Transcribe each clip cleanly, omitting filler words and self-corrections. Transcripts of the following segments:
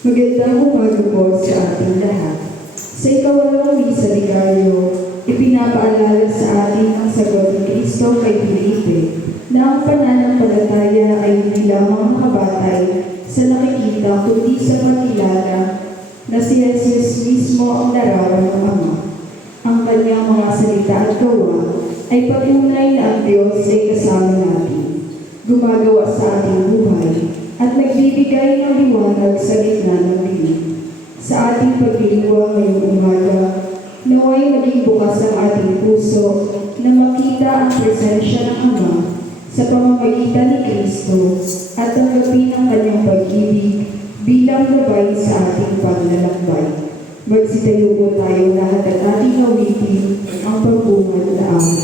Magandang umaga po sa ating lahat. Sa ikawalong misa Ligario, ipinapaalala sa atin ang sagot ni Kristo kay Felipe na ang pananampalataya ay hindi lamang nakabatay sa nakikita kundi sa pagkilala na si Jesus mismo ang larawan ng Ama. Ang kanyang mga salita at gawa ay patunay na ang Diyos ay kasama natin, gumagawa sa ating buhay, at nagbibigay ng liwanag sa gitna ng dilim. Sa ating pagdiriwang ngayong umaga, naway maging bukas ang ating puso na makita ang presensya ng Ama sa pamamagitan ni Kristo at tanggapin ang kanyang pag-ibig bilang gabay sa ating paglalakbay. Magsitayo po tayo lahat at ating awitin ang pagbungad na Ama.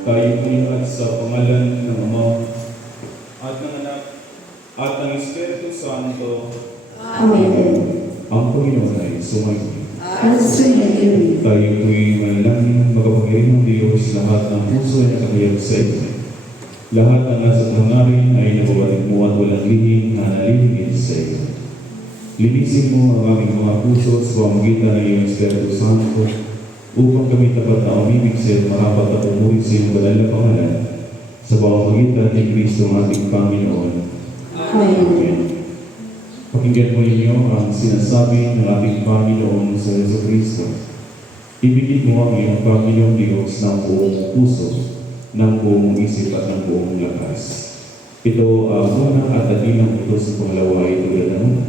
Tayo ingat sa pangalan ng Ama at ng Anak at ng Espiritu Santo. Amen. Ang Panginoon ay sumayin. At sumayin. Tayo po'y manalangin makapangyarihang Diyos, lahat ng puso ay nakakayag sa iyo. Lahat ng nasa hangarin ay nababalik mo at walang lihim na nalilingid sa iyo. Linisin mo ang aming mga puso sa pamamagitan ng iyong Espiritu Santo upang kami tapat na umibig sa iyo, marapat at umuwi sa iyong banal na pangalan sa pamamagitan ni Kristo ang ating Panginoon. Amen. Pakinggan mo ninyo ang sinasabi ng ating Panginoon sa Jesucristo. Ibigin mo ang iyong Panginoong Diyos ng buong puso, ng buong isip at ng buong lakas. Ito ang unang at dakilang utos sa pangalawa ay tulad ng una.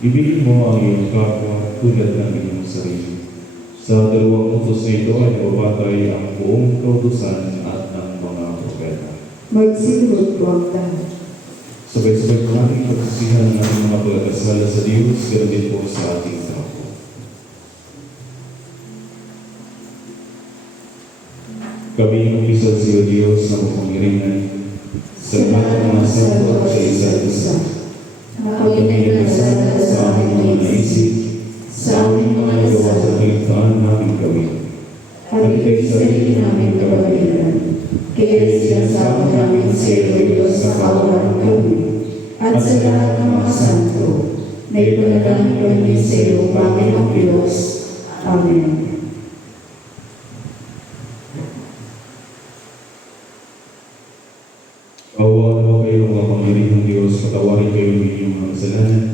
Ibigin mo ang iyong kapwa tulad ng iyong sarili. Sa dalawang utos na ito ay nababatay ang buong kautusan at ng mga propeta. Magsinod po ang lahat. Sabay-sabay po natin pagsisihan ng ating mga pagkakasala sa Diyos, ganoon din po sa ating trapo. Kami ang pisal sa iyo, Diyos, na mapangyarihan sa lahat ng mga santo at sa isa't isa. Kami nagkasala sa aming mga naisip, sa aming mga nagawa sa kaligtaan namin gawin. At ikay sarili namin kabaliran. Kaya sinasama namin sa iyo, Diyos, sa kawalan kami. at sa lahat ng mga santo, na ipanalangin kami sa iyo, Panginoong Diyos. Amen. Awa nawa kayo mga Panginoong Diyos, patawarin kayo ng inyong mga kasalanan,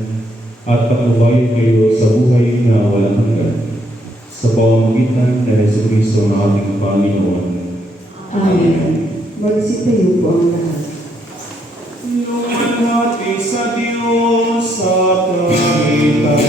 at patnubayan kayo sa buhay na walang hanggan. Sa pamamagitan ng Jesucristo na ating Panginoon. Amen. Magsitayo po ang lahat. Inuman natin sa Diyos sa kagitan.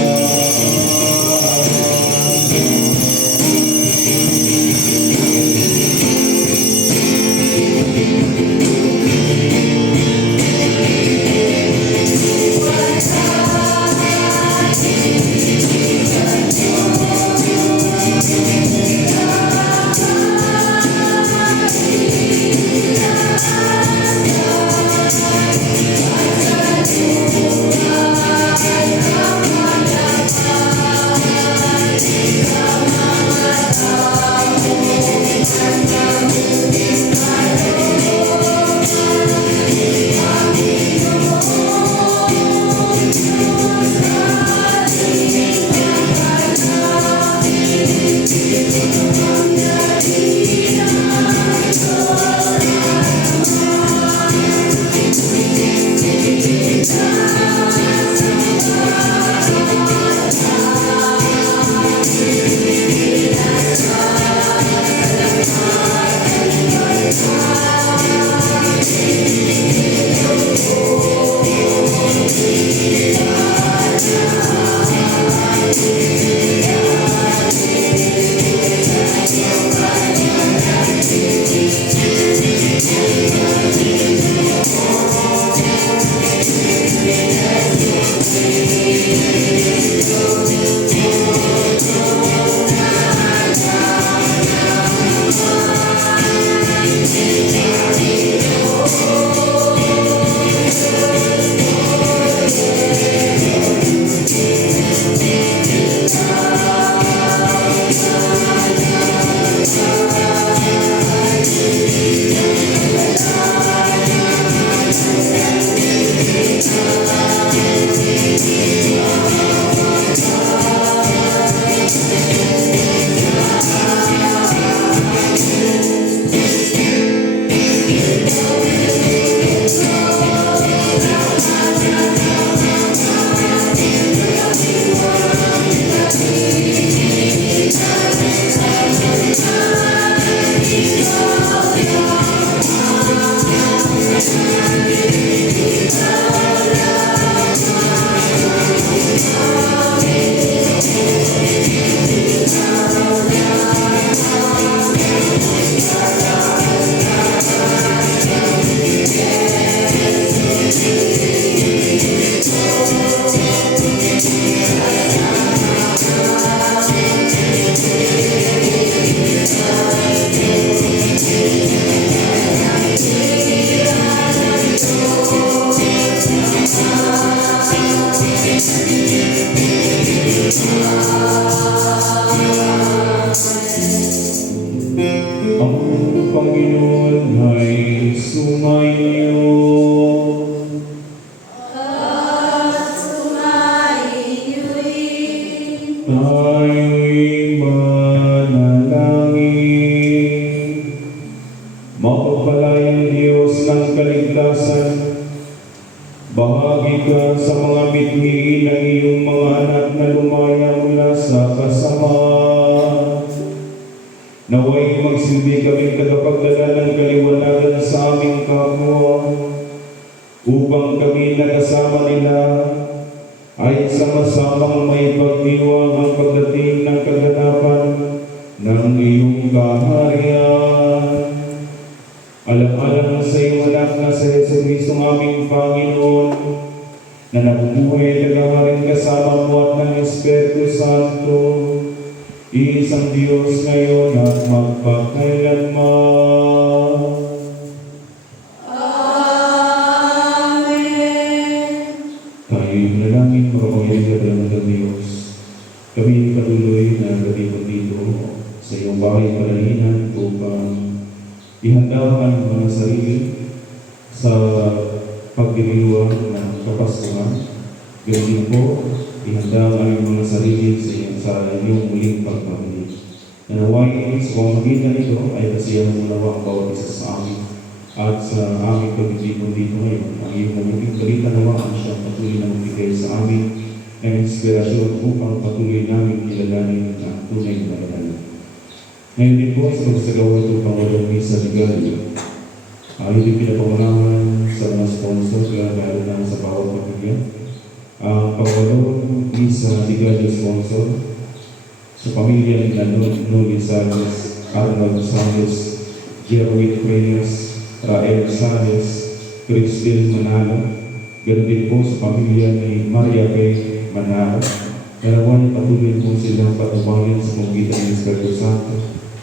Ang Panginoon ay sumainyo. Tayo'y manalangin. Mapagpalayang Diyos ng kaligtasan, bahagi ka sa mga mithiin ng iyong mga anak na lumaya mula sa kasamaan. Naway magsilbi kaming tagapagdala ng kaliwanagan sa aming kapwa, upang kami nakasama nila ay sama-samang may pagdiwang ang pagdating ng kaganapan ng iyong kaharian. Alam-alam sa iyong anak na sa Jesucristo aming Panginoon, na nabubuhay nagaharing kasama mo at ng Espiritu Santo, isang Diyos ngayon at magpakailanman. Tayo'y manalangin, makapangyarihan ng Diyos. Kami patuloy na gatipon dito sa iyong bahay palahinan upang ihanda ang mga sarili sa pagdiriwang ng Kapaskuhan. Ganun din po, ihanda ang aming mga sarili sa inyong muling pagpapalik. Nanaway sa pamamagitan nito ay kasiyahan mo nawa ang bawat isa sa amin at sa aming pag-ibig dito ngayon. Ang iyong mabuting balita nawa ang siyang patuloy na magbigay sa amin ng inspirasyon upang patuloy namin kilalanin ang tunay na banal. Ngayon din po sa pagsagawa itong pangwalang misa ni Galio, hindi pinapaunahan sa mga sponsor lalo na sa bawat pamilya. Ang pangwalang misa ni Galio sponsor sa pamilya ni Noli Salas, Arnold Salas, Jerwin Reyes, Rael Salas, Cristel Manalo. Ganun din po sa pamilya ni Maria Kay Manalo. Karawan patuloy po silang patubangin sa pamamagitan ng Espiritu Santo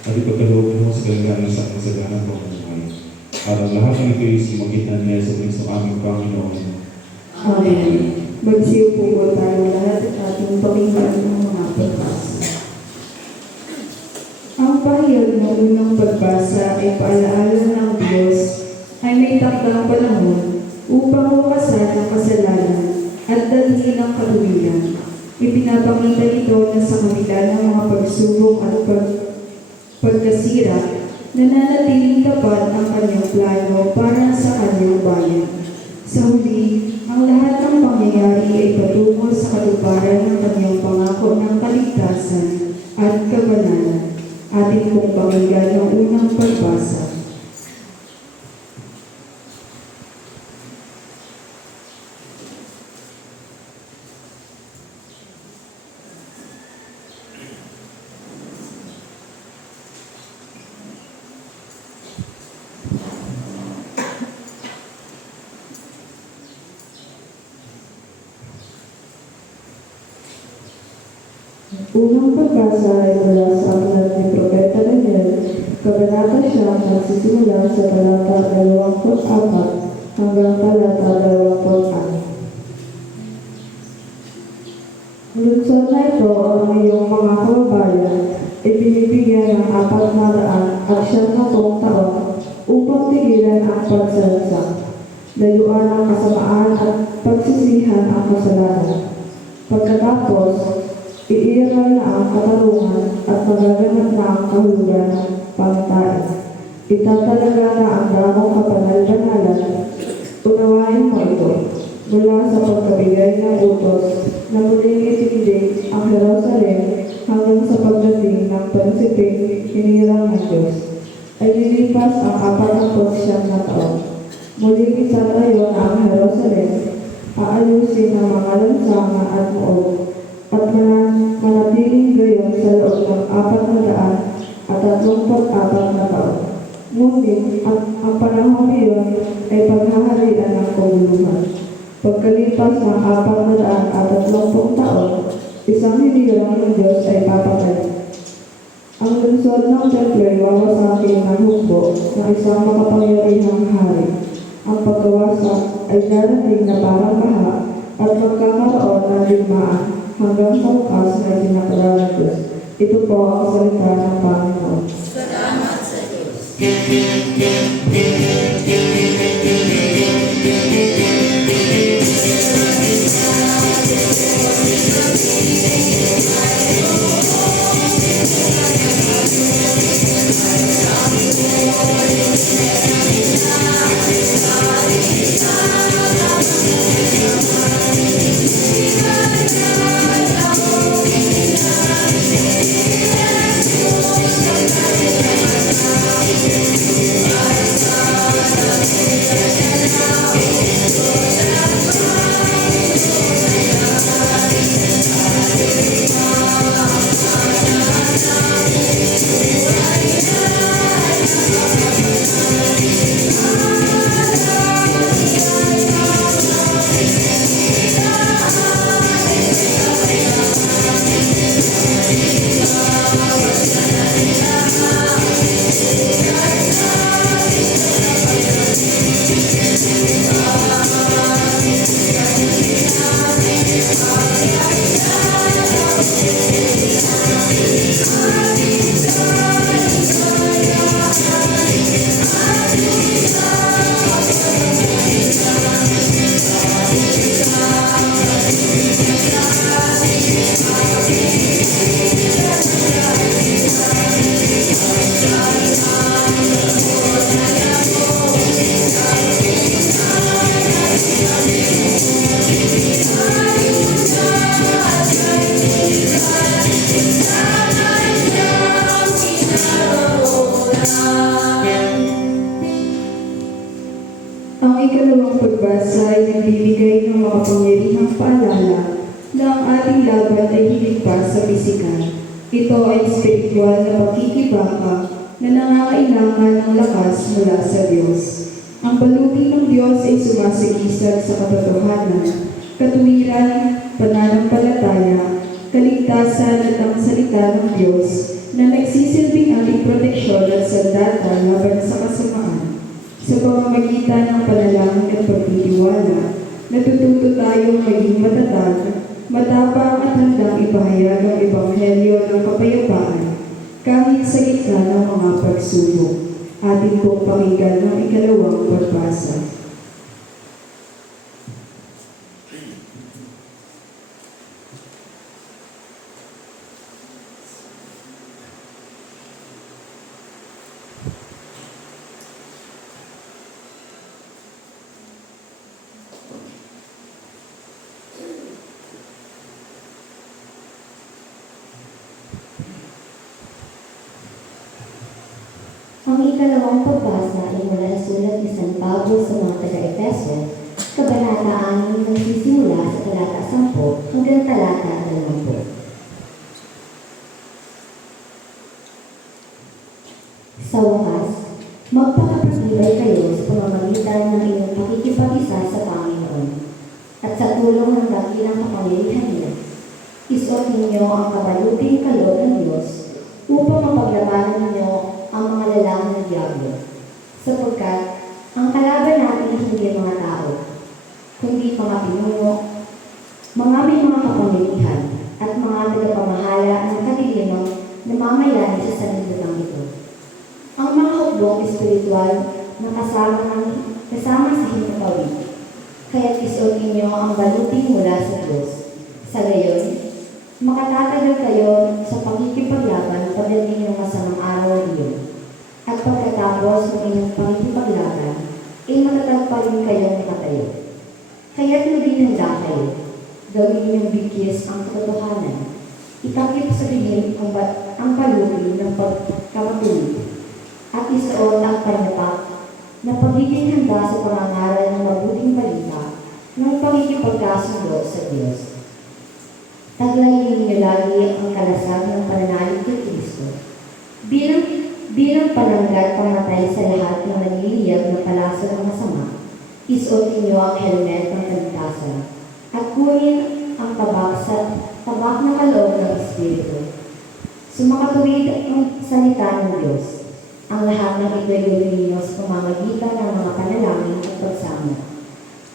at ipagkaloob mo sa kanilang isang kasaganan po ng buhay. At ang lahat ng ito ay sumagitan niya sa Kristo aming Panginoon. Amen. Magsiupo po tayo lahat at ating pakinggan ng mga pagbasa. Ang pahayag ng unang pagbasa ay paalaala ng Diyos ay may takdang panahon upang hukasan ang kasalanan at dalhin ang katuwiran. Ipinapakita ito na sa kabila ng mga pagsubok at pagkasira, nananatiling tapat ang kanyang plano para sa kanyang bayan. Sa huli, ang lahat ng pangyayari ay patungo sa katuparan ng kanyang pangako ng kaligtasan at kabanalan. Ating pong pakinggan ang unang pagbasa. Unang pagbasa ay mula sa aklat ni Propeta Daniel, kabanata siya nagsisimula sa talata 24 hanggang talata 26. Lungsod na ito ang iyong mga kababayan, ibinibigyan ng 490 taon upang tigilan ang pagsalansak, layuan ang kasamaan at pagsisihan ang kasalanan. Pagkatapos, iiral na ang katarungan at magaganap na ang kahulugan ng pantayan. Itatalaga na ang damong kapanal-banalan. Unawain mo ito mula sa pagkabigay ng utos na muling itindig ang Jerusalem hanggang sa pagdating ng pansiping hinirang ng Diyos. Ay lilipas ang 49 na taon. Muling itatayo na ang Jerusalem, aayusin ang mga lansana at moob, at manatiling gayon sa loob ng 434 na taon. Ngunit ang panahon iyon ay paghaharian ng kaguluhan. Pagkalipas ng 430 taon, isang hinirang ng Diyos ay papatay. Ang lungsod ng templo ay wawasakin ng hukbo ng isang makapangyarihang hari. Ang pagkawasak ay darating na parang baha at magkakaroon ng digmaan hanggang sa wakas na itinakda ng Diyos. Ito po ang salita ng Panginoon. Salamat sa Diyos. nagbibigay ng makapangyarihang paalala na ang ating laban ay higit pa sa pisikal. Ito ay spiritual na pakikibaka na nangangailangan ng lakas mula sa Diyos. Ang baluti ng Diyos ay sumasagisag sa katotohanan, katuwiran, pananampalataya, kaligtasan at ang salita ng Diyos na nagsisilbing ating proteksyon at sandata laban sa kasamaan. Sa pamamagitan ng panalangin at pagtitiwala, natututo tayong maging matatag, matapang at handang ipahayag ang ebanghelyo ng kapayapaan kahit sa gitna ng mga pagsubok. Ating pong pakinggan ng ikalawang pagbasa. Ang ikalawang pagbasa ay mula sa sulat ni San Pablo sa mga taga-Efeso, kabanata 6 nagsisimula sa talata 10 hanggang talata 20. Sa wakas, magpakapagtibay kayo sa pamamagitan ng inyong pakikipag-isa sa Panginoon at sa tulong ng dakilang kapangyarihan niya. Isuot ninyo ang kabaluting kaloob ng Diyos upang mapaglabanan ninyo ang mga lalaki ng Diablo, sapagkat ang kalaban natin hindi mga tao, kundi mga pinuno, mga may mga kapangyarihan, at mga tagapamahala ng kadilimang namamayani sa sanlibutan ito. Ang mga hukbong espiritual na kasama sa himpapawid, kaya't isuot ninyo ang baluti mula sa Diyos. Sa gayon, makatatagal kayo sa pagkikipaglaban pagdating ng masamang araw ng iyon. At pagkatapos ng inyong pagkikipaglaban, ay matatag pa rin kayong nakatayo. Kaya't maging handa kayo. Gawin ninyong bigkis ang katotohanan. Itakip sa bihim ang baluti ng pagkakatuloy. At isuot ang panapak na pagiging handa sa pangangaral ng mabuting balita ng pagkikipagkasundo sa Diyos. Taglayin ninyo lagi ang kalasag ng pananalig kay Kristo. Bilang palanggat pamatay sa lahat ng naliliyab na palaso ng masama, isuot ninyo ang helmet ng kaligtasan at kunin ang tabak na kaloob ng Espiritu. Sumakatuwid ang salita ng Diyos. Ang lahat ng ito'y gawin ninyo sa pamamagitan ng mga panalangin at pagsama.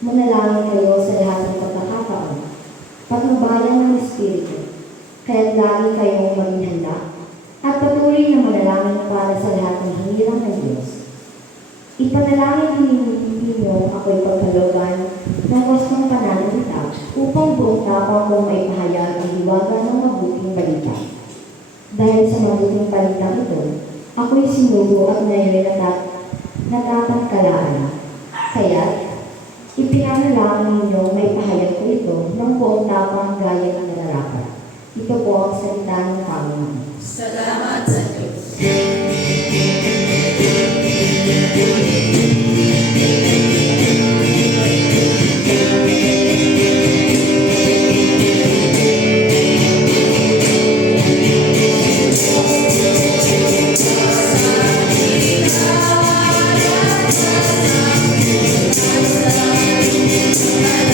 Manalangin kayo sa lahat ng pagkakataon, patnubayan ng Espiritu, kaya't lagi kayong maging handa at patuloy na manalangin para sa lahat ng hirang ng Diyos. Ipanalangin ninyo ako'y pagkaloban ng wastong pananalita upang buong tapang kong maipahayag ang hiwaga ng mabuting balita. Dahil sa mabuting balita ito, ako'y sinugo at ngayon natatangkalaan. Kaya, ipinanalangin ninyo may pahayag ko ito ng buong tapang gaya ng nararapat. Ito po ang salita ng Panginoon. Salamat sa Diyos. Salamat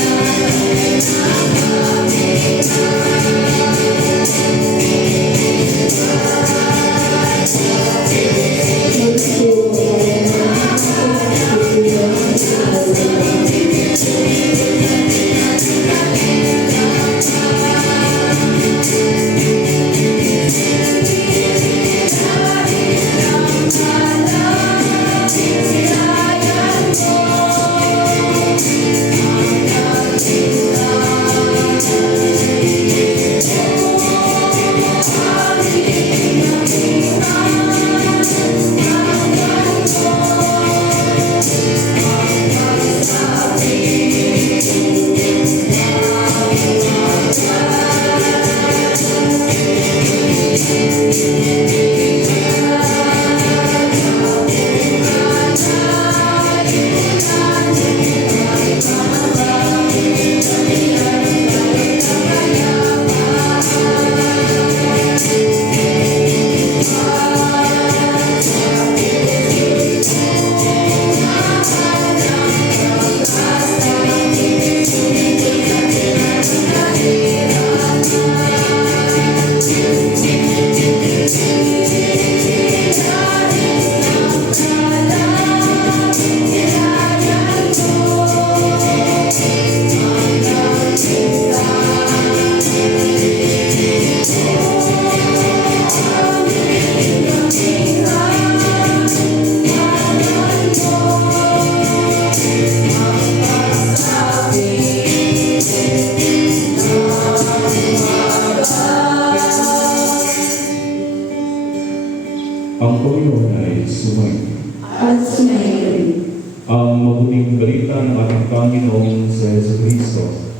sa Jesucristo,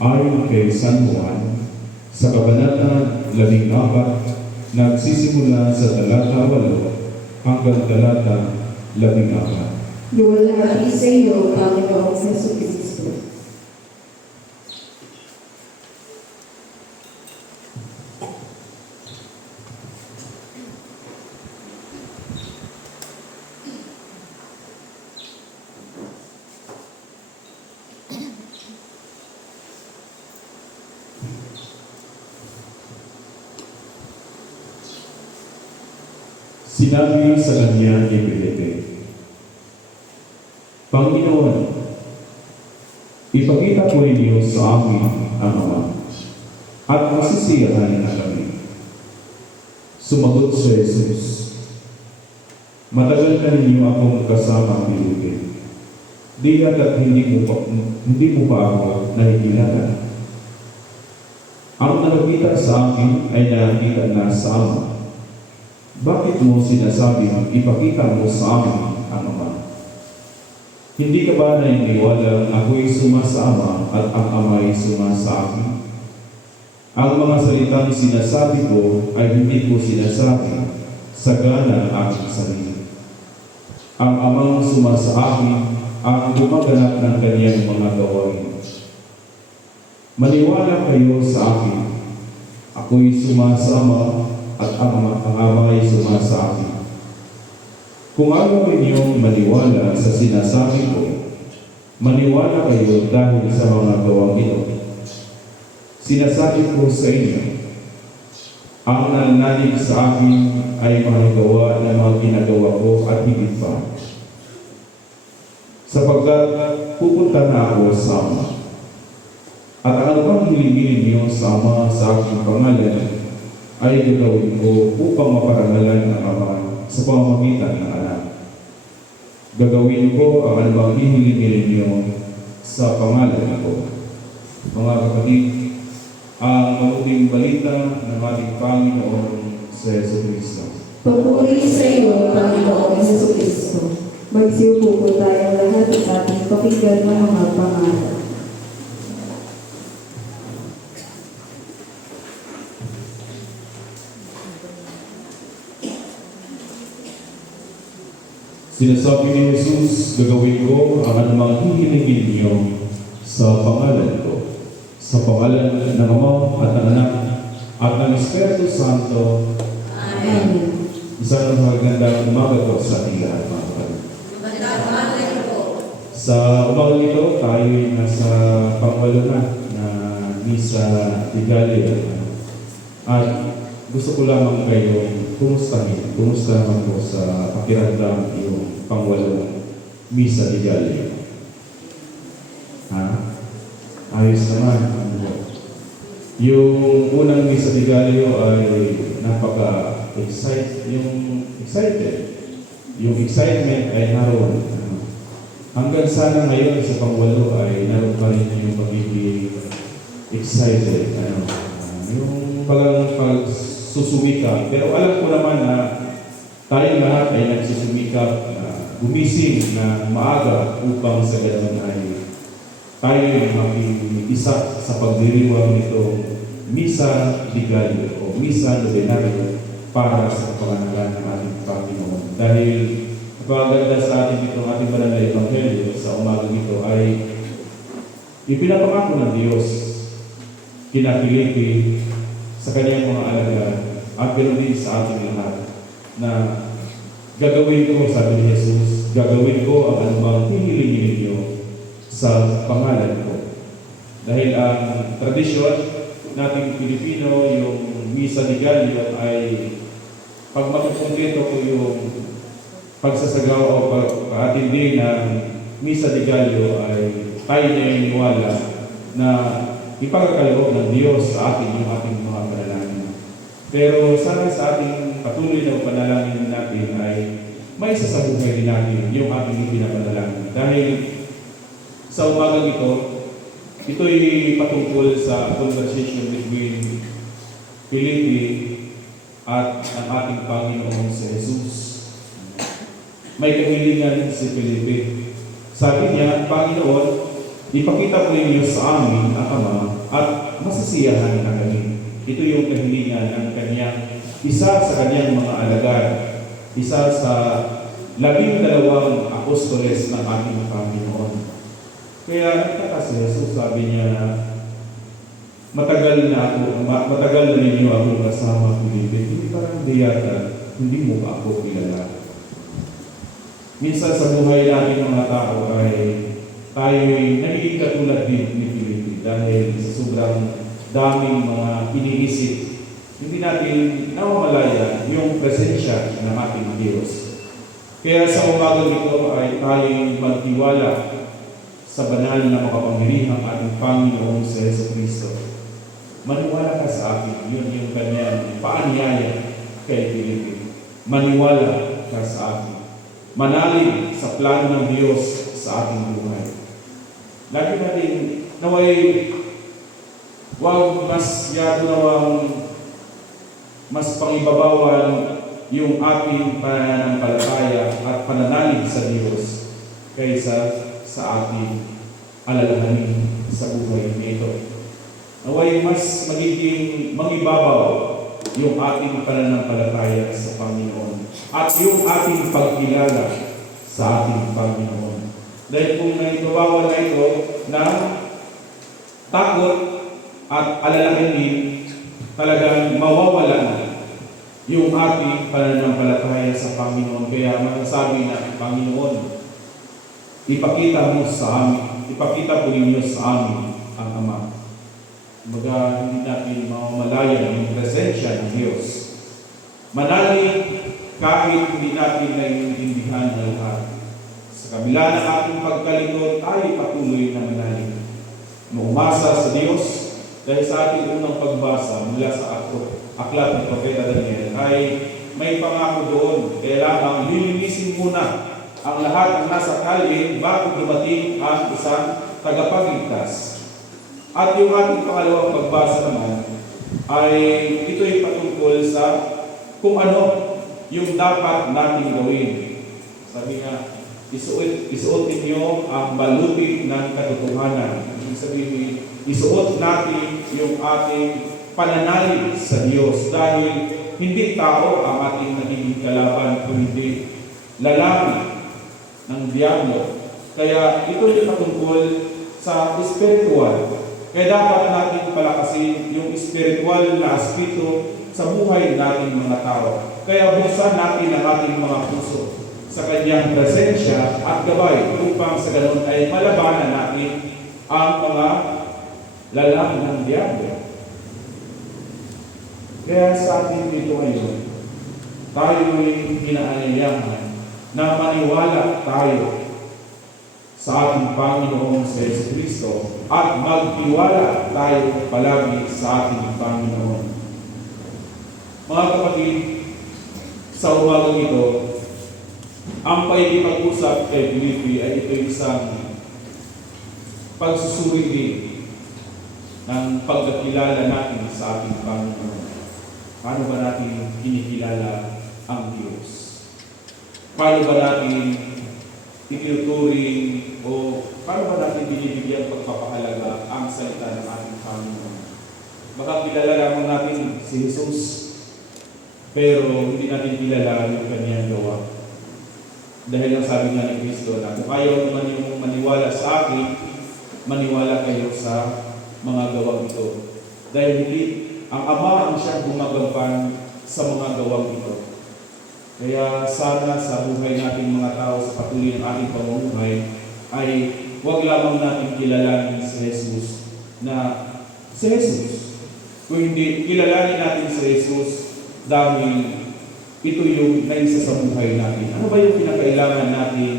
ayon kay San Juan, sa Kabanata 14, nagsisimula sa talata 8 hanggang talata 14. Luwalhati sa iyo, Panginoong Jesucristo. Sinabi sa kanya ni Felipe, Panginoon, ipakita po ninyo sa amin ang Ama, at masisiyahan na kami. Sumagot si Jesus, matagal na ninyo akong kasama, Felipe. Di at hindi mo pa ako nakikilala. Ang nakakita sa akin ay nakakita na sa Ama. Bakit mo sinasabing ipakita mo sa amin ang Ama? Hindi ka ba naniniwala na ako'y suma sa Ama at ang Ama ay suma sa akin? Ang mga salitang sinasabi ko ay hindi ko sinasabi sa gana ng aking sarili. Ang Amang suma sa akin ang gumaganap ng kaniyang mga gawain. Maniwala kayo sa akin. Ako'y suma sa Ama at ang Ama ay suma sa akin. Kung ayaw ninyong maniwala sa sinasabi ko, maniwala kayo dahil sa mga gawang ito. Sinasabi ko sa inyo, ang nananalig sa akin ay magawa ng mga ginagawa ko at higit pa. Sapagkat pupunta na ako sa Ama. At ang anumang hilingin niyo sa Ama sa aking pangalan, ay gagawin ko upang maparangalan ng Ama sa pamamagitan ng Anak. Gagawin ko ang anumang hihilingin niyo sa pangalan ko. Mga kapatid, ang mabuting balita ng ating Panginoon sa Jesucristo. Papuri sa iyo, Panginoong Jesucristo. Magsiupo po tayong lahat at ating pakinggan ng mga pangalan. Sinasabi ni Jesus, gagawin ko ang anumang hihilingin niyo sa pangalan ko. Sa pangalan ng Ama at ng Anak at ng Espiritu Santo. Amen. Isang magandang umaga po sa ating lahat, mga kapatid. Magandang po. Sa umaga ito, tayo ay nasa pangwalo na Misa de Galileo. At gusto ko lamang kayong kumustahin. Kumusta naman po sa pakiramdam yung pangwalong Misa de Galileo. Ayos naman. Yung unang Misa de Galileo ay napaka-excited. Yung excitement ay naroon. Hanggang sana ngayon sa pangwalo ay naroon pa rin yung pagiging excited. Yung pagsusumikap. Pero alam ko naman na tayong lahat ay nagsusumikap na gumising na maaga upang sa ganun ay tayo yung maging isa sa pagdiriwang nitong Misa de Galileo o Misa Novenario para sa kapanganalan ng ating Panginoon. Dahil napakaganda sa ating itong ating banal na Ebanghelyo sa umaga nito ay ipinapangako ng Diyos kina Felipe sa kanyang mga alagad at ganoon din sa ating lahat na gagawin ko, sabi ni Jesus, gagawin ko ang anumang hihilingin ninyo sa pangalan ko. Dahil ang tradisyon nating Pilipino, yung Misa de Galileo ay pag matukumpleto ko yung pagsasagawa o pag-atindi ng Misa de Galileo ay tayo na iniwala na ipagkakaloob ng Diyos sa atin yung ating mga panalangin. Pero sana sa ating patuloy na panalangin natin ay may sasabuhay din natin yung ating pinapanalangin. Dahil sa umagang ito'y patungkol sa conversation between Felipe at ang ating Panginoon si Jesus. May kahilingan si Felipe. Sabi niya, Panginoon, Ipakita po ninyo sa amin ang Ama at masasiyahan na kami. Ito yung kahilingan ng kanyang isa sa kanyang mga alagad, isa sa 12 apostoles ng ating Panginoon. Kaya nagtaka si Jesus, sabi niya na matagal na ninyo akong kasama, Felipe. Hindi parang diyata, hindi mo ba ako kilala? Minsan sa buhay natin mga tao ay tayo'y nagiging katulad din ni Felipe dahil sa sobrang daming mga iniisip, hindi natin nawamalaya yung presensya ng ating Diyos. Kaya sa umaga nito ay tayo'y magtiwala sa banal na makapangyarihang ating Panginoon sa Jesucristo. Maniwala ka sa akin, yun yung kanyang paanyaya kay Felipe. Maniwala ka sa akin. Manalig sa plano ng Diyos sa ating buhay. Lagi natin naway wag mas pangibabawan yung ating pananampalataya at pananalig sa Diyos kaysa sa ating alalahanin sa buhay nito. Naway mas magiging mangibabaw yung ating pananampalataya sa Panginoon at yung ating pagkilala sa ating Panginoon. Dahil kung naibabawan na ito na takot at alalahanin, talagang mawawala na yung ating pananampalataya sa Panginoon. Kaya masasabi na, Panginoon, ipakita mo sa amin, ipakita po ninyo sa amin ang Ama. Baga hindi natin mamamalaya yung presensya ng Diyos. Manalig kahit hindi natin naiintindihan ng lahat. Sa kabila ng ating pagkalingkod, tayo patuloy na manalig. Umasa sa Diyos dahil sa ating unang pagbasa mula sa aklat ni Propeta Daniel ay may pangako doon. Kailangan lilinisin muna ang lahat ng nasa kalye bago dumating ang isang tagapagligtas. At yung ating pangalawang pagbasa naman ay ito'y patungkol sa kung ano yung dapat natin gawin. Sabi nga, isuotin niyo ang baluti ng katotohanan. Ibig sabihin, isuot natin yung ating pananalig sa Diyos dahil hindi tao ang ating nagiging kalaban, kundi lalaki ng diablo. Kaya ito yung patungkol sa spiritual. Kaya dapat natin palakasin yung spiritual na aspeto sa buhay nating mga tao. Kaya buksan natin ang ating mga puso sa kanyang presensya at gabay upang sa ganun ay malabanan natin ang mga lalaki ng diablo. Kaya sa atin dito ngayon, tayo'y inaanyayahan na maniwala tayo sa ating Panginoon sa Jesucristo at magtiwala tayo palagi sa ating Panginoon. Mga kapatid, sa umagang ito, ang paikipag-usap kay Felipe ay ito isang pagsusuri din ng pagkakilala natin sa ating Panginoon. Paano ba natin kinikilala ang Diyos? Paano ba natin itinuturing o paano ba natin binibigyan pagpapahalaga ang salita ng ating Panginoon? Baka kilala lamang natin si Jesus, pero hindi natin kilala yung kanyang gawa. Dahil ang sabi nga ni Kristo na kung ayaw naman yung maniwala sa akin, maniwala kayo sa mga gawang ito. Dahil hindi, ang Ama ang siyang gumagampan sa mga gawang ito. Kaya sana sa buhay nating mga tao sa patuloy ng ating pamumuhay ay huwag lamang natin kilalanin si Jesus na si Jesus. Kung hindi, kilalanin natin si Jesus dahil ito yung naisa sa buhay natin. Ano ba yung pinakailangan natin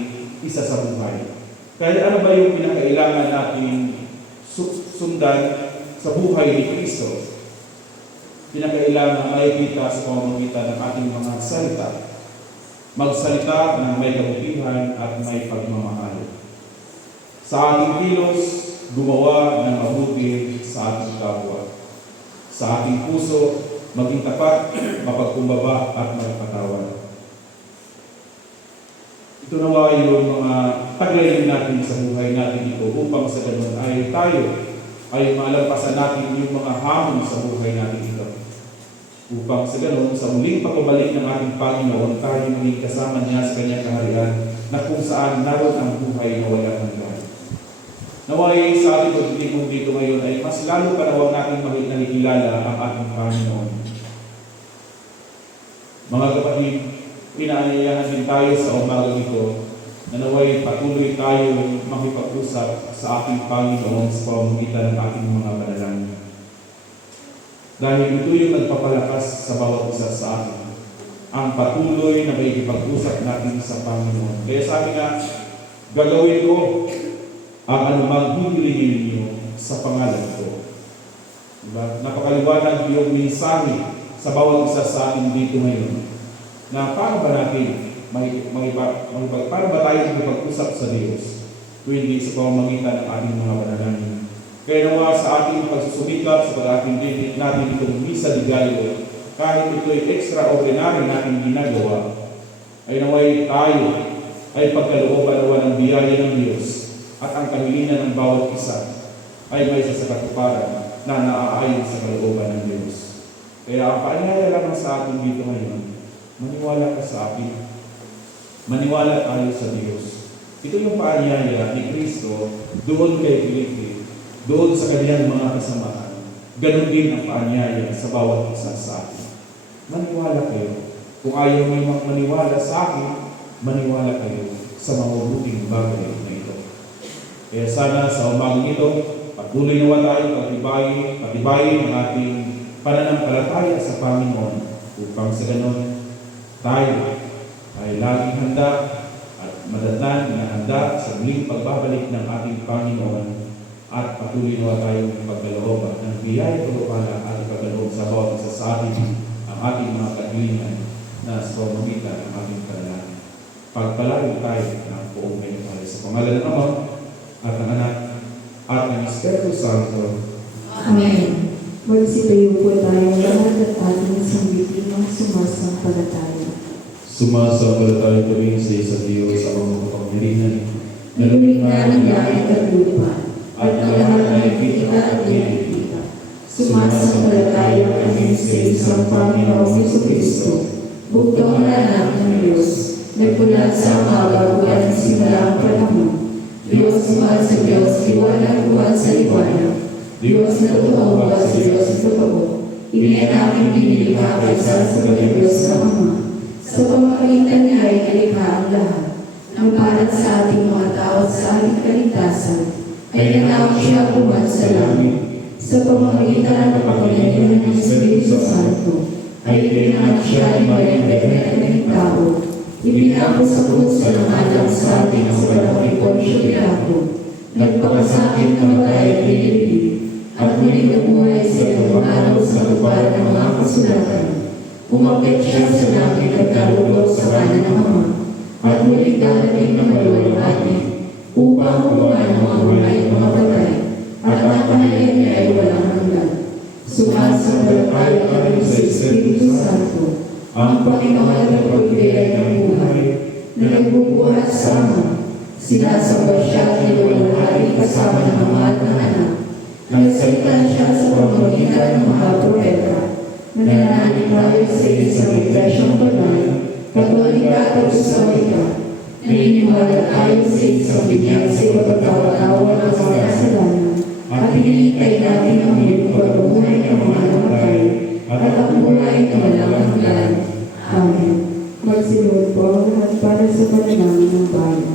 isa sa buhay? Kaya ano ba yung pinakailangan natin sundan sa buhay ni Kristo? Pinakailangan makikita sa pamamagitan ng ating mga salita. Magsalita ng may kabutihan at may pagmamahal. Sa ating kilos, gumawa ng mabuti sa ating kapwa. Sa ating puso, maging tapat, mapagkumbaba at magpatawad. Ito nawa yung mga taglay natin sa buhay natin ito upang sa ganun ay tayo ay malampasan natin yung mga hamon sa buhay natin ito. Upang sa ganun, sa muling pagbabalik ng ating Panginoon, tayo maging kasama niya sa kanyang kaharian na kung saan naroon ang buhay na walang hanggan. Naway sa ating pagtitingin dito ngayon ay mas lalo pa nawang natin nakikilala ang ating Panginoon. Mga kapatid, pinaanyayahan din tayo sa umaga ito na naway patuloy tayo makipag-usap sa ating Panginoon sa pamamagitan ng ating mga panalangin. Dahil ito yung nagpapalakas sa bawat isa sa atin, ang patuloy na makikipag-usap natin sa Panginoon. Kaya sabi nga, gagawin ko ang anumang hihilingin niyo sa pangalan ko. Diba? Napakaliwanag yung mensahe sa bawat isa sa atin dito ngayon na paano ba natin paano ba tayo makipag-usap sa Diyos kung hindi sa pamamagitan ng ating mga panalangin. Kaya nawa sa ating pagsusumikap sa pag-ating natin itong Misa de Gallo, kahit ito'y extraordinary natin ginagawa, ay naway tayo ay pagkalooban nawa ng biyaya ng Diyos at ang kahilingan ng bawat isa ay may sa katuparan na naaayon sa kalooban ng Diyos. Kaya ang paanyaya lamang sa atin dito ngayon, maniwala ka sa akin. Maniwala tayo sa Diyos. Ito yung paanyaya ni Kristo doon kay Filipe, doon sa kanyang mga kasamahan. Ganon din ang paanyaya sa bawat isa sa atin. Maniwala kayo. Kung ayaw mo maniwala sa akin, maniwala kayo sa mabubuting bagay na ito. Kaya sana sa umagang ito, patuloy nawa tayo patibayin ang ating pananampalataya sa Panginoon upang sa ganon tayo ay laging handa at madatnan na handa sa muling pagbabalik ng ating Panginoon at patuloy nawa tayong pagkalooban ng biyaya pagpapala at pagkaloob sa bawat isa sa atin ang ating mga kahilingan na sa pamamagitan ng ating panalangin. Pagpalain tayo ng buong may sa pangalan ng Ama at ng Anak at ng Espiritu Santo. Amen. Magsitayo po tayo lahat at ating sambitin ng sumasampalataya. Sumasampalataya kami sa isang Diyos ang mga kapangyarihan na Lumikha ng langit at lupa, at ang lahat na nakikita at nakikita. Sumasampalataya kami sa isang Panginoong Jesucristo, buktong na anak ng Diyos, nagmula sa kabaguan simula ang panahon. Diyos mahal sa Diyos, liwanag buwan sa liwanag. Diyos na totoo buwan sa Diyos na totoo. Inianak ang binilikha kaysa sa Diyos na Ama. Sa pamamagitan niya ay kalikha ang lahat. Nang para sa ating mga tao at sa ating kaligtasan, ay nanawag siya buwan sa langit. Sa pamamagitan ng pagkakanyayan ng Espiritu Santo, ay pinanganak siya ni Maria Magdalena ng tao. Ipinako sa krus sa nangalang sa ating sa panahon ni Poncio Pilato. Nagpakasakit na matay at pinilipid, at muling nabuhay sa ilang araw sa lupa ng mga kasulatan. Umakyat siya sa langit at narulog sa kanan ng Ama, at muling darating na maluwalhati upang kumuha ng mga buhay at mga patay, at ang kaharian niya ay walang hanggan. Sumasampalataya kami sa Espiritu Santo, ang Panginoon at pagbibigay ng buhay, na nagbubuhat sa Ama. Sinasamba siya at niluwalhati kasama ng Ama at ng Anak. Nagsalita siya sa pamamagitan ng mga propeta. Nananalig tayo sa isang iglesyang banal, Katolika at Apostolika. Naniniwala tayo sa isang binyag sa ipagkawatawa ng mga kasalanan, at hinihintay natin ang muling pagbubuhay ng mga namatay, at ang buhay na walang hanggan. Amen. Magsinuod po ang lahat para sa panalangin ng bayan.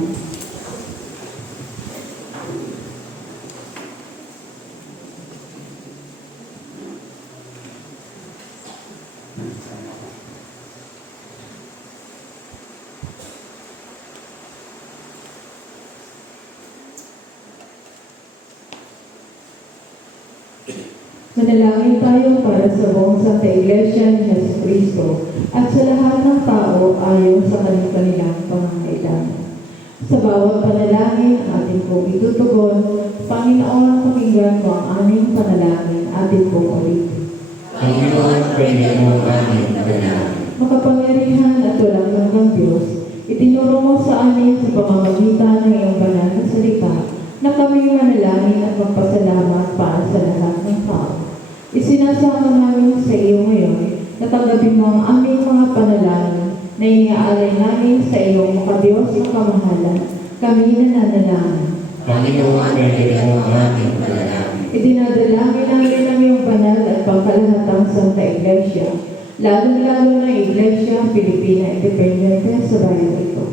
Manalangin tayo para sa buong Santa Iglesia ni Jesucristo at sa lahat ng tao ayon sa kanilang pangangailangan. Sa bawat panalangin ating pong itutugon, Panginoon, pakinggan mo ang aming panalangin ating pong ulitin. Panginoon, pakinggan mo ang aming panalangin. Makapangyarihan at walang hanggang Diyos, Itinuro mo sa amin sa pamamagitan ng iyong banal na salita na kami manalangin at magpasalamat para sa lahat ng tao. Isinasama namin sa iyo ngayon na tanggapin mo ang aming mga panalangin na iniaalay namin sa iyong makadiyos na kamahalan. Kami nananalangin. Panginoon, pwede mo ang aming panalangin. Idinadalangin namin ang iyong banal at pangkalahatang Santa Iglesia, lalong-lalo na Iglesia Pilipina Independente sa bayan ito.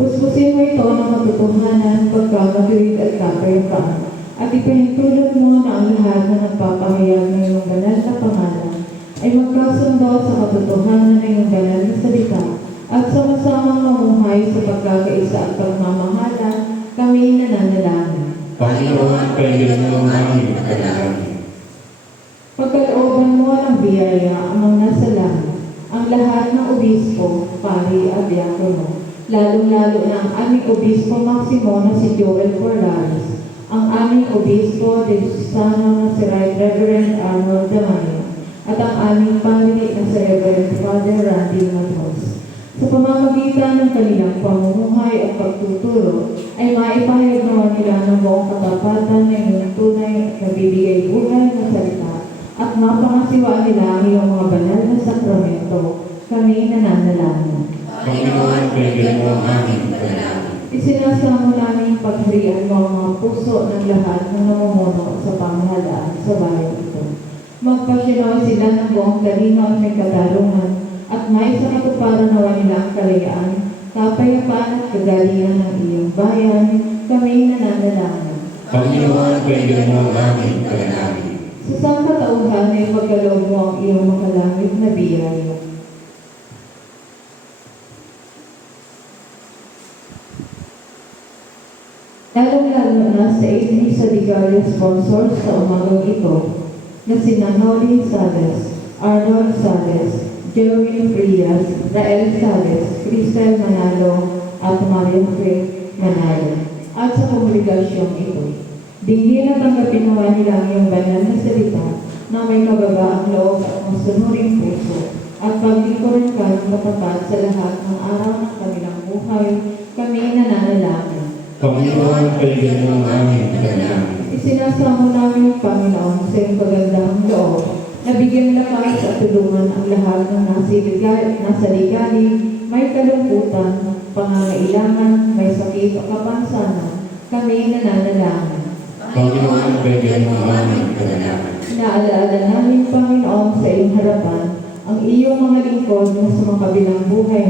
Puspusin mo ito ng katotohanan, pagkakatuwid at kapayapaan, at ipahintulot mo na ang lahat na nagpapahayag ng iyong banal na pangalan ay magkasundo sa katotohanan ng iyong banal na salita at sama-samang mamuhay sa pagkakaisa at pagmamahalan. Kami nananalangin. Panginoon, pwede mo ang aming panalangin. Pagkalooban mo ng biyaya ang nasa langit, ang lahat ng obispo, pari at diakono, lalong-lalo na ang aming obispo Maximo na si Joel Corrales, ang aming obispo Diocesano na si Right Reverend Arnold Damaya, at ang aming pari na si Reverend Father Randy Matos. Sa pamamagitan ng kanilang pamumuhay at pagtuturo, ay maipahayag naman nila ng buong katapatan ng iyong tunay at nabibigay buhay na salita at mapangasiwaan nila ang iyong mga banal na sakramento. Kami nananalangin. Panginoon, pwede mo ang aming panalangin. Isinasamo namin pagharian mo ang mga puso ng lahat ng namumuno sa pamahalaan sa bayan ito. Magpasinawa sila ng buong talino at may katarungan at may sa katuparan nawa nila ang kalayaan, kapayapaan at kagalingan ng iyong bayan. Kami nananalangin. Panginoon, pwede mo ang aming panalangin. Sa sangkatauhan ay pagkaloob mo ang iyong makalangit na biyaya. Lalong-lalo na sa Iglesia sa Digario sponsors sa umagang ito na sina Noli Sales, Arnold Sales, Jerwin Frias, Rael Sales, Cristel Manalo at Maria Fe Manalo at sa kongregasyong ito. Dinggin at tanggapin naman nila ang iyong banal na salita na may kababaang loob at masunuring puso at paglingkuran ka ng katapat sa lahat ng araw ng kanilang buhay. Kami nananalangin. Panginoon, pwede mo ang aming panalangin. Isinasamo namin ang Panginoon sa iyong pagandang loob na bigyan lakas at tulungan ang lahat ng nasa ligali, may kalungkutan, pangangailangan, may sakit o kapansanan. Kami nananalangin. Panginoon, pwede mo ang aming panalangin. Inaalaala namin, Panginoon, sa iyong harapan ang iyong mga lingkod na sa mga kabilang buhay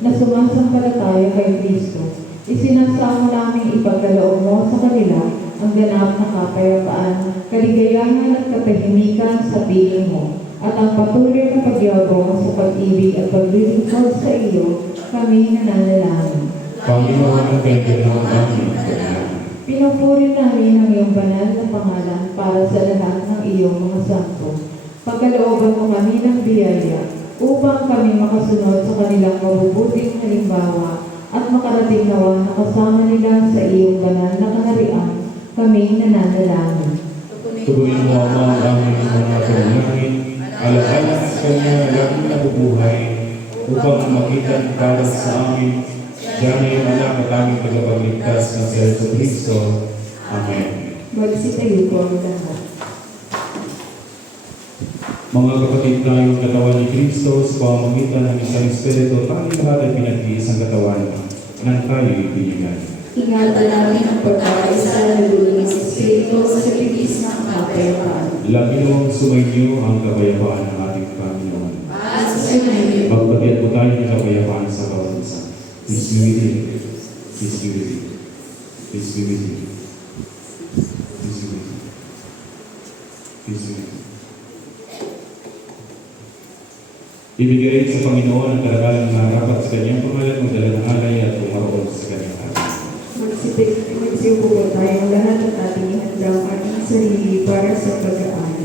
na sumasampalataya kay Kristo. Isinasamo namin ipagkaloob mo sa kanila ang ganap na kapayapaan, kaligayahan at katahimikan sa piling mo, at ang patuloy na pagyabong sa pag-ibig at paglilingkod sa iyo. Kami nananalangin. Panginoon, pwede mo ang aming panalangin. Pinupuri namin ang iyong banal na pangalan para sa lahat ng iyong mga santo. Pagkalooban mo kami ng biyaya upang kami makasunod sa kanilang mabubuting halimbawa at makarating nawa na kasama nila sa iyong banal na kaharian. Kami nananalangin. Tugunin mo ang aming mga panalangin, alaala sa kanya laging nabubuhay, upang makita para sa amin, siya na yung anak at aming tagapagligtas na si Yesu Cristo. Amen. Magsitayo po ang lahat. Mga kapatid, tayong katawan ni Cristo sa pamamagitan ng isang Espiritu, tayong lahat ay pinag-iisang katawan ng tayo ibinigay. Ingatan namin ang pagkakaisa na dulo ng Espiritu sa bigis ng kapayapaan. Labing sumainyo ang kapayapaan ng ating Panginoon. At sa iyo, Magpatiyan po tayo ng kapayapaan sa bawat isa. Peace be with you. Peace be with you. Peace be with you. Peace be with you. Peace be with you. Ibigay sa Panginoon ang karagalang na rapat sa kanyang pangalan, magdala ng alay at pumaroon sa kanyang atin. Magsipo po tayong lahat at ating ihanda ang ating sarili para sa pag-aaral.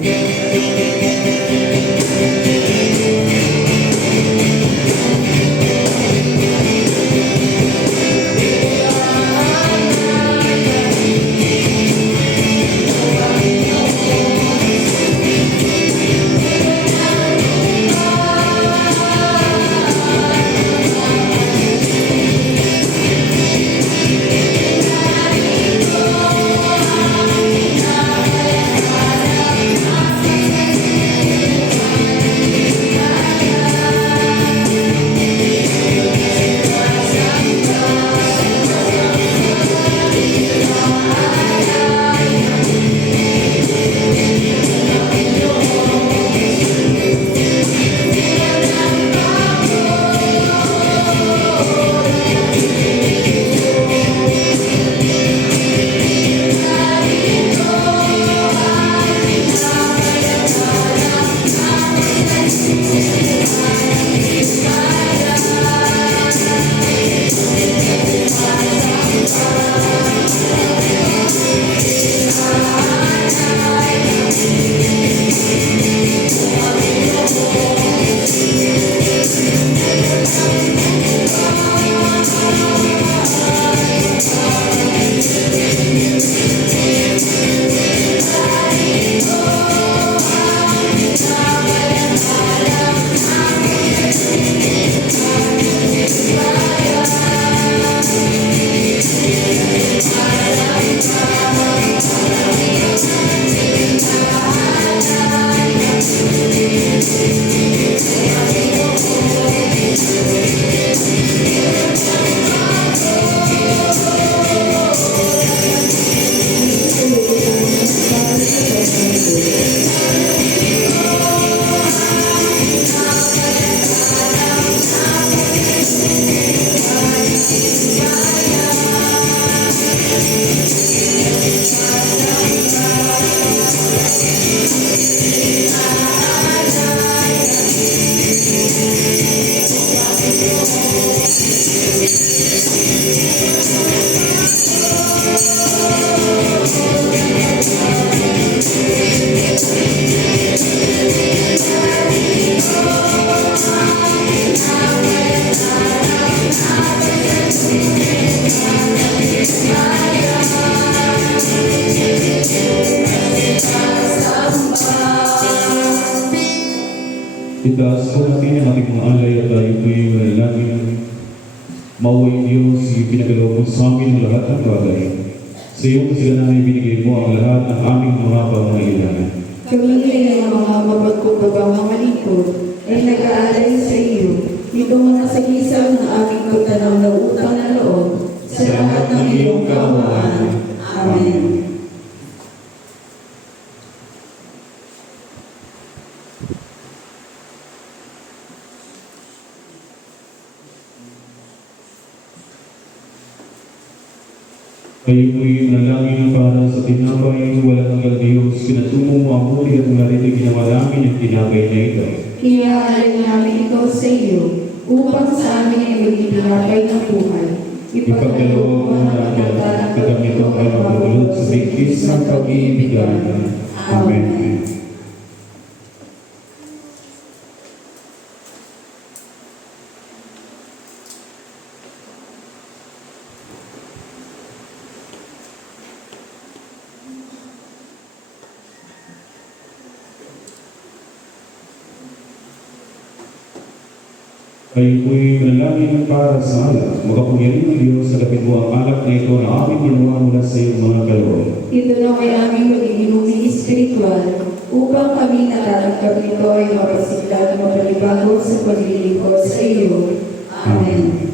Itaas po natin ang ating mga alay at tayo po yung nanalangin. Maway Diyos, yung pinagalaw mo sa amin ang lahat ng bagay. Sa iyong kasiganang ibinigay mo ang lahat ng aming mga pangangailangan. Kami ay mga mapagkumbabang mga lingkod ay nag-aalay sa iyo. Ito mga sagisaw ng aming pagtanaw na utang na loob sa lahat ng iyong kaawaan. Amen. Kayo po yung nalangin para sa tinapay, walang hanggang Diyos, pinatungo mo ang muli at ngalito ginamalamin ang tinapay na ito. Iniaalay namin ito sa iyo upang sa amin ay maging tinapay ng buhay. Ipagkaloob mo na ang kagami ito ay mabulot sa bigkis ng pag-iibigan. Amen. Kayo po'y manalangin para sa alak. Makapangyarihan ng Diyos sa lapit mo ang alak na ito na aming ginawa mula sa iyong mga kaloob. Ito na ay aming magiginuming espiritual upang kami natatanggap nito ay mapasigla at mapalibago sa paglilingkod sa iyo. Amen.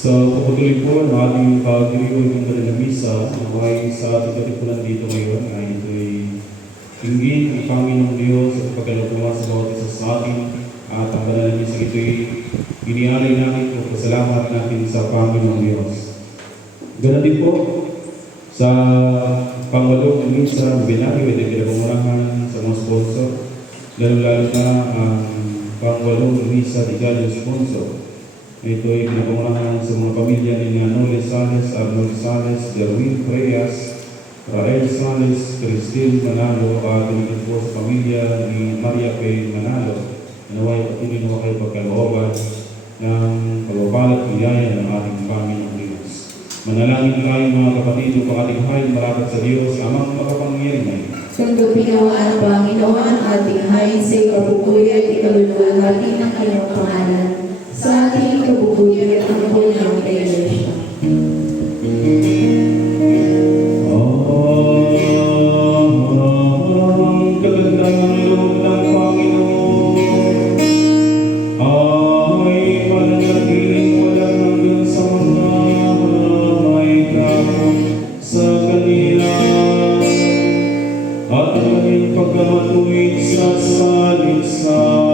Sa pagpatuloy po ng ating pagdiriwang ng kanilang misa, naway sa ating katipunan dito ngayon ay ito'y hinggit ang Panginoong Diyos at pagkalooban sa bawat isa sa atin at ang banal na misa ito'y inialay natin o pasalamat natin sa Panginoong Diyos. Ganun din po sa pangwalong ng misa, binagi o pinagpamurangan sa mga sponsor, lalo-lalo na ang pangwalong ng misa di Gallo sponsor. Ito ay pinapangunahan sa mga pamilya ni Noli Sales, Arnold Sales, Derwin Reyes, Rael Sales, Christine Manalo, at pinagin po sa pamilya ni Maria P. Manalo. Naway patuloy na kayo pagkalooban ng pagpapalat biyaya ng ating Panginoong Diyos. Manalangin tayo mga kapatid upang ating hay marapat sa Diyos, amang makapangyarihan. Tanggapin nawa ang Panginoon ang ating hain sa ikabubuhay at ikaluluwalhati ng kanyang pangalan sa ating ikabubuhay at ang buhay ng Iglesia. Ang kagandang loob ng Panginoon ay mananatiling walang hanggan sa mga may kapon sa kanila at ang kanyang pagkamatuwid sa salisa.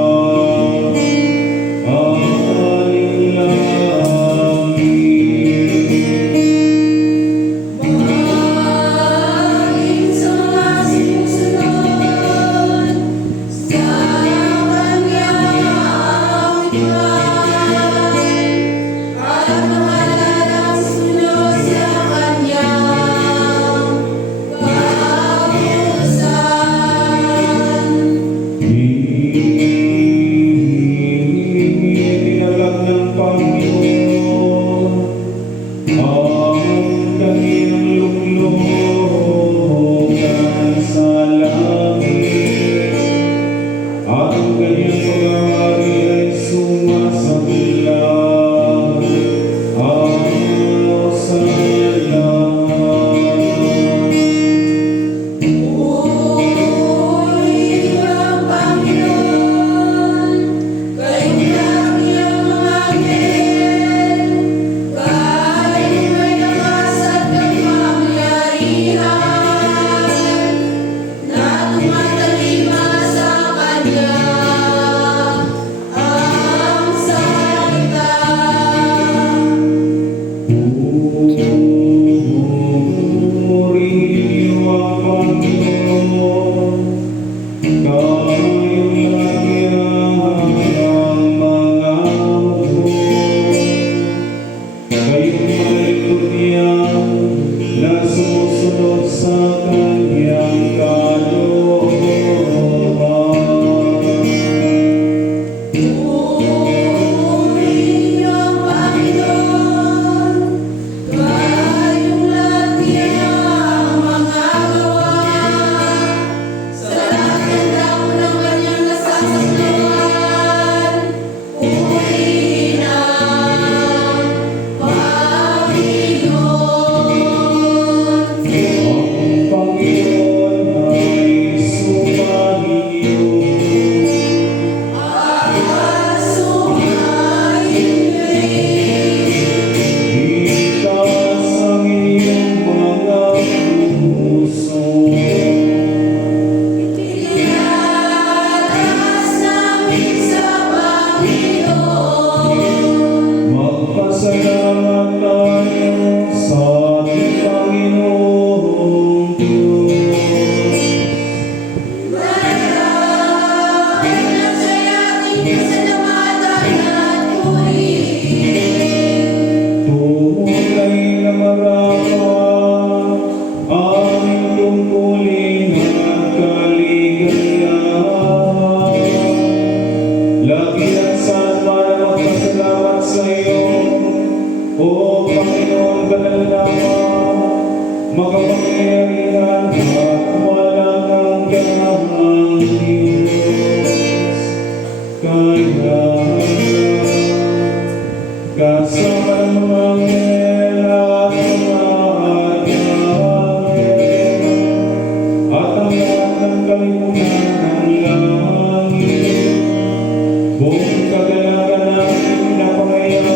Buong kagalakan natin pinapangaya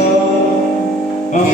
ang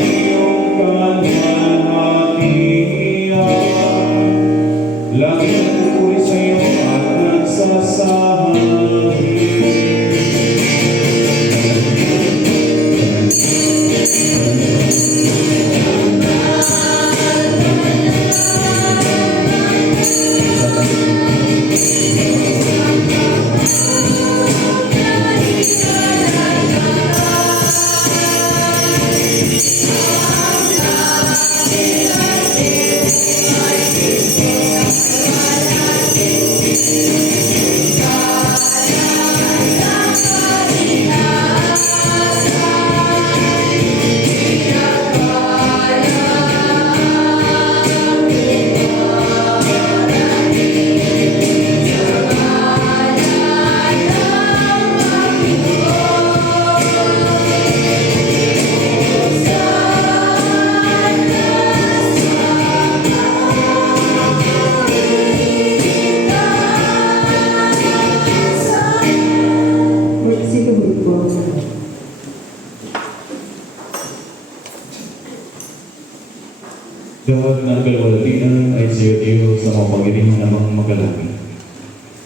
sa iyo, Diyos, sa mga pagirihan namang magalangin.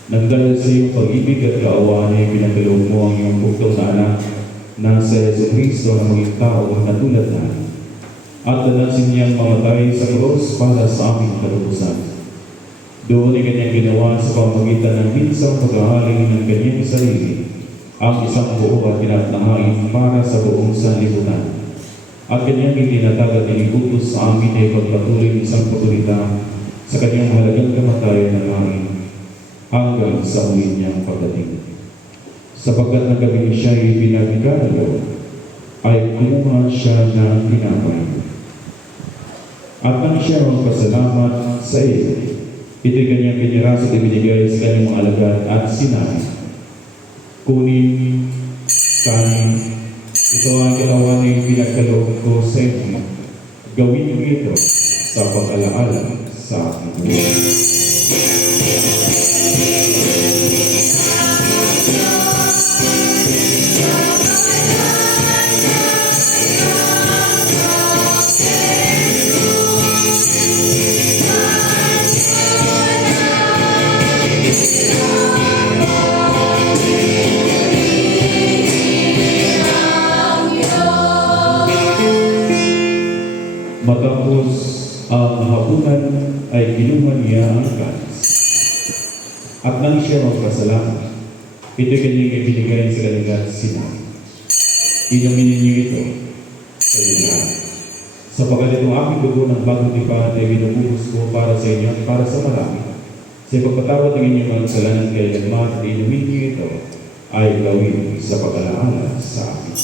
Nagdala sa iyong pag-ibig at kaawaan ay pinagkaloob mo ang iyong buktong na anak na sa Yesu Cristo na maging tao na tulad namin. At danasin niyang mamatay sa krus para sa aming kalubusan. Doon ay kanyang ginawa sa pamamagitan ng minsang paghahaling ng kanyang sarili, ang isang buo at tinatnahain para sa buong sanlibutan. At kanyang itinatag at inibutos sa amin ay pagpatuloy ng isang pagulita sa kanyang mahalagang kamatayan ng amin hanggang sa huli niyang pagdating. Sapagkat na gawin siya ay binabigaryo, ay kumuha siya ng tinapay. At nang siya magpasalamat sa iyo, ito'y kanyang piniraso at ibinigay sa kanyang mga alagad at sinabi, kunin, kanin, ito ang katawan na pinagkaloob ko sa inyo. Gawin mo ito sa pag-alaala sa akin. Matapos ang hapunan ay kinuha niya ang kanis. At nang siya magpasalamat, ito'y kanyang ibinigay sa kanila at sinabi, inumin ninyo ito kayo lahat. Sapagkat itong aking dugo ng bagong tipan ay binubuhos ko para sa inyo at para sa marami. Sa pagpatawad ng inyong mga kasalanan kay Lagmat, inumin niyo ito ay gawin sa pag-alaala sa akin.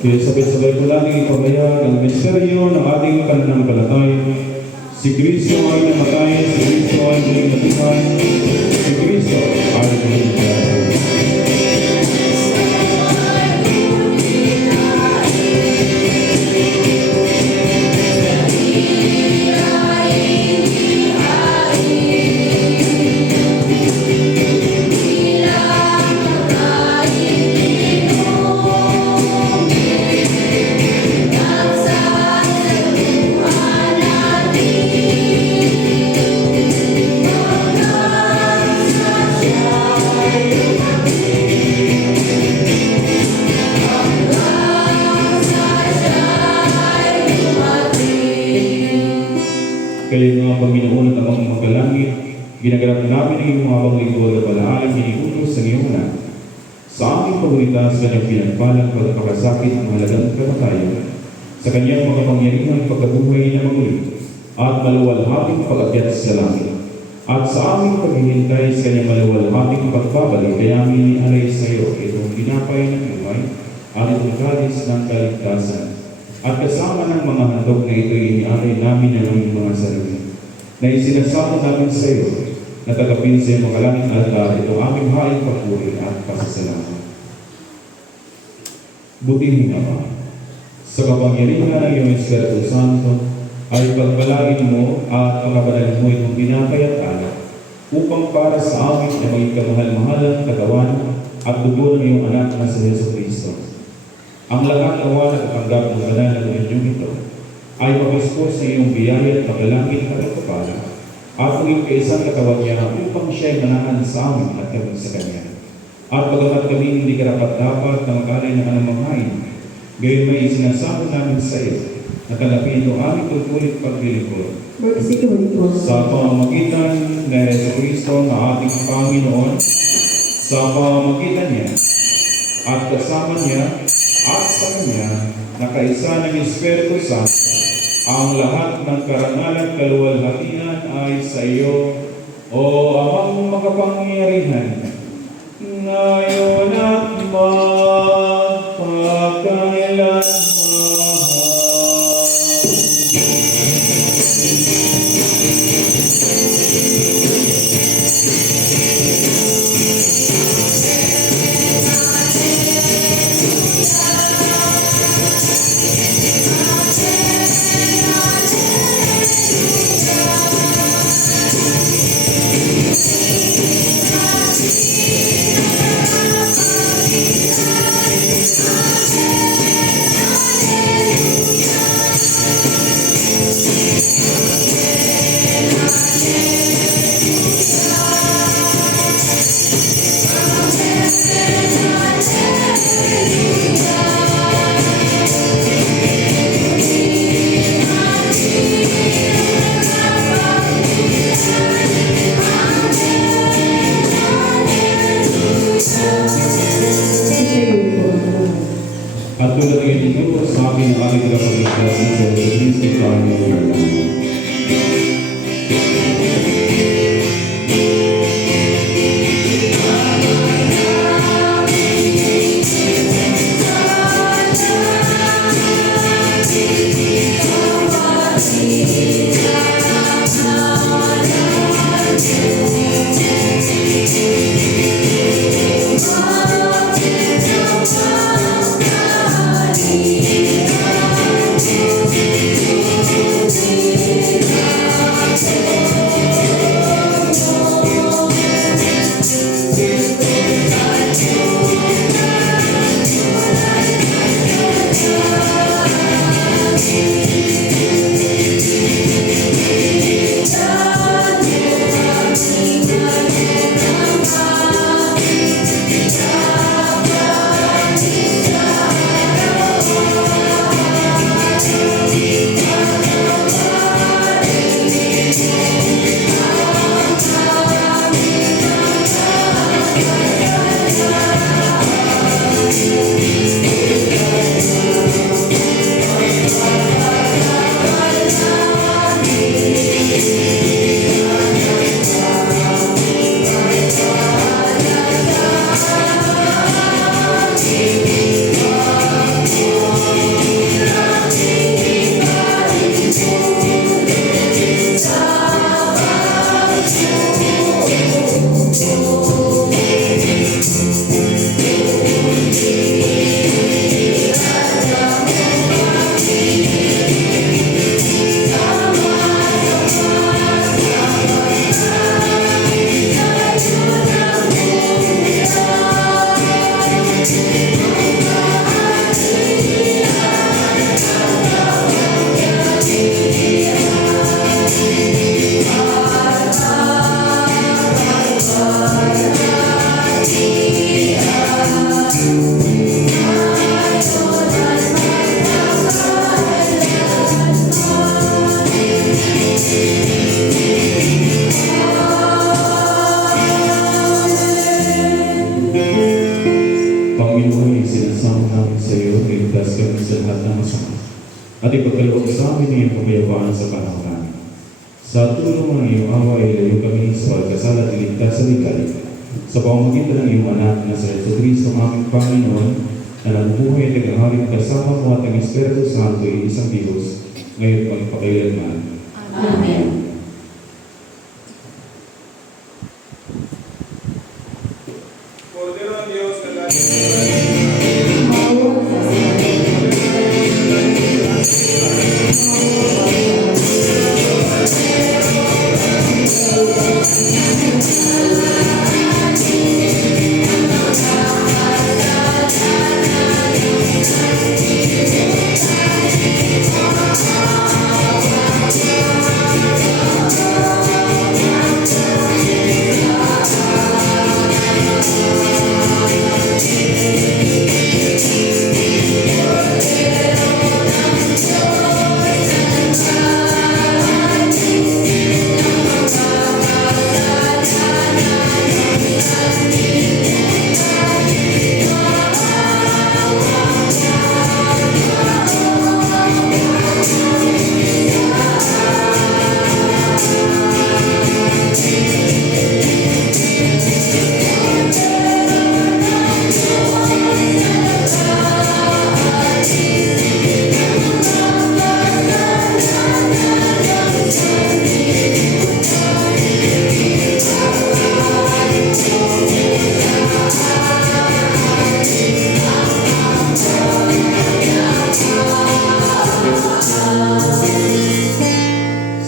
Kaya sabay-sabay ko lagi ipamahayag ang misteryo ng ating pananampalataya. Si Kristo ay namatay, si Kristo ay muling nabuhay, si Kristo ay muling nabuhay. Kayo mga Panginoon at amang magkalangit, ginaganap namin ang iyong mga paglingkod at palaaling iniutos sa iyong anak. Sa aming pagulita sa kanyang pinagpalang pagkakasakit ng mahalagang kamatayan, sa kanyang makapangyarihang pagkabuhay na maguli, at maluwalhating pag-akyat sa langit. At sa aming paghihintay sa kanyang maluwalhating pagbabalik, kaya amin inalay sa iyo itong tinapay ng buhay at itong kalis ng kaligtasan. At kasama ng mga handog na ito, inialay namin ang aming mga sarili, na isinasamo namin sa iyo, na tagapin sa iyong mga langit altar, itong aming haing papuri at pasasalamat. Butihin Ama, sa kapangyarihan ng iyong Espiritu Santo, ay pagpalain mo at pagkabanalin mo itong tinapay at alak, upang para sa amin na maging kamahal-mahalang katawan at dugo ng iyong anak na sa Yesu Cristo. Ang lahat ng wala at tanggap ng banal na inyong ito ay mabisko sa iyong biyaya at magalangin at kapala at maging kaisang katawan niya upang siya ay manahan sa amin at kami sa kanya. At bagamat kami hindi karapat-dapat na mag-alay ng anumang hain, gayon may isinasama namin sa iyo na tanggapin ito aming tutulit paglilingkod. Sa pamamagitan ng Yesu Cristo na ating Panginoon, sa pamamagitan niya at kasama niya at sa Kanya, na kaisa ng Espiritu Santo, ang lahat ng karangalan kaluwalhatian ay sa iyo, O Amang makapangyarihan, ngayon at magpakailanman. At tulad ng itinuro sa akin ang aking kapagligtas na sa Kristo tayo ng Panginoon, sinasama namin sa iyo, iligtas kami sa lahat ng masama. At ipagkaloob sa amin ang iyong kapayapaan sa panahon namin. Sa tulong ng iyong awa, ilayo kami sa pagkasala at iligtas sa likay. Sa pamamagitan ng iyong anak na sa Jesucristo, aming Panginoon, na nabubuhay at naghaharing kasama mo at ang Espiritu Santo ay isang Diyos, ngayon pagpakailanman. Amen. Cordero ng Diyos na galing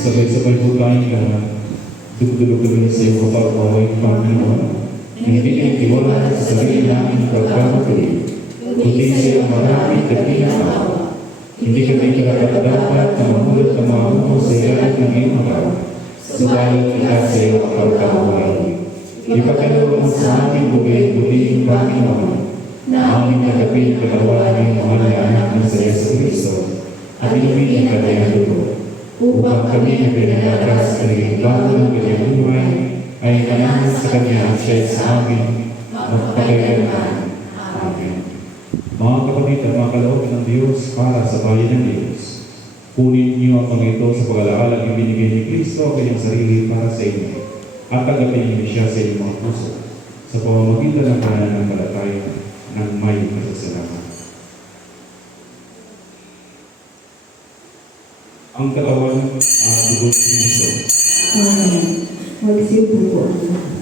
sabay-sabay po tayong lahat, dugdulog-dulog sa iyong kapag-away, Panginoon. Hindi ang tiwala sa sarili namin pagkamatuli, kundi sa iyong maraming dakilang awa. Hindi kami karapat-dapat na mahulog ng mga mo sa ilalim ng iyong araw, subalit lahat sa iyong pagkabuhay. Ipagkaloob mo sa aming bugay-buling, Panginoon, na aming nagapit pagkawa ng iyong mahal na anak na sa Jesucristo, at inumin ang kanyang dugo, upang kami na pinalakas sa naging bago ng kanyang buhay ay kanahan sa kanya siya sa amin magpakailanman. Amen. Mga kapatid at mga kaloob ng Diyos para sa bayan ng Diyos. Kunin niyo ang mga ito sa pag-alaalang ibinigay ni Kristo ang kanyang sarili para sa inyo at tanggapin niyo siya sa inyong mga puso sa pamamagitan ng pananampalataya ng may kasasalanan. Ang katawan at dugo ni Kristo. Amen. Magsiupo po ang lahat.